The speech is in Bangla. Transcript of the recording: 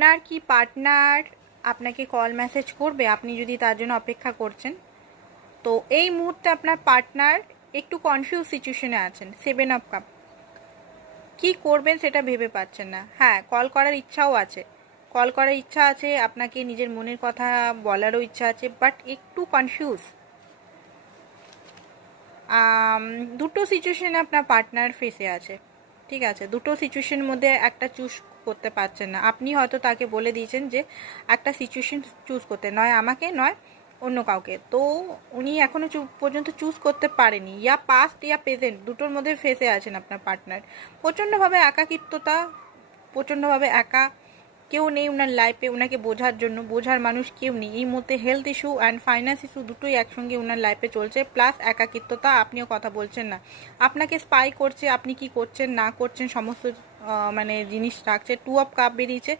আপনার কি পার্টনার আপনাকে কল মেসেজ করবে আপনি যদি তার জন্য অপেক্ষা করছেন? তো এই মুহূর্তে আপনার পার্টনার একটু কনফিউজ সিচুয়েশনে আছেন। 7 অফ কাপ, কি করবেন সেটা ভেবে পাচ্ছেন না। হ্যাঁ, কল করার ইচ্ছাও আছে, কল করার ইচ্ছা আছে, আপনাকে নিজের মনের কথা বলারও ইচ্ছা আছে, বাট একটু কনফিউজ। দুটো সিচুয়েশনে আপনার পার্টনার ফেসে আছে। ঠিক আছে, দুটো সিচুয়েশনের মধ্যে একটা চুজ করতে পারছেন না। আপনি হয়তো তাকে বলে দিয়েছেন যে একটা সিচুয়েশন চুজ করতে, নয় আমাকে নয় অন্য কাউকে। তো উনি এখনও পর্যন্ত চুজ করতে পারেনি, ইয়া পাস্ট ইয়া প্রেজেন্ট দুটোর মধ্যে ফেসে আছেন আপনার পার্টনার। প্রচণ্ডভাবে একাকিত্বতা, প্রচণ্ডভাবে একা, কেউ নেই ওনার লাইফে ওনাকে বোঝার জন্য, বোঝার মানুষ কেউ নেই এই মুহূর্তে। Health issue and finance issue দুটোই একসঙ্গে ওনার লাইফে চলছে, প্লাস একাকিত্বতা, আপনিও কথা বলছেন না, আপনাকে স্পাই করছে, আপনি কি করছেন না করছেন সমস্ত মানে জিনিস রাখছে। 2 অফ কাপ বেরিয়েছে,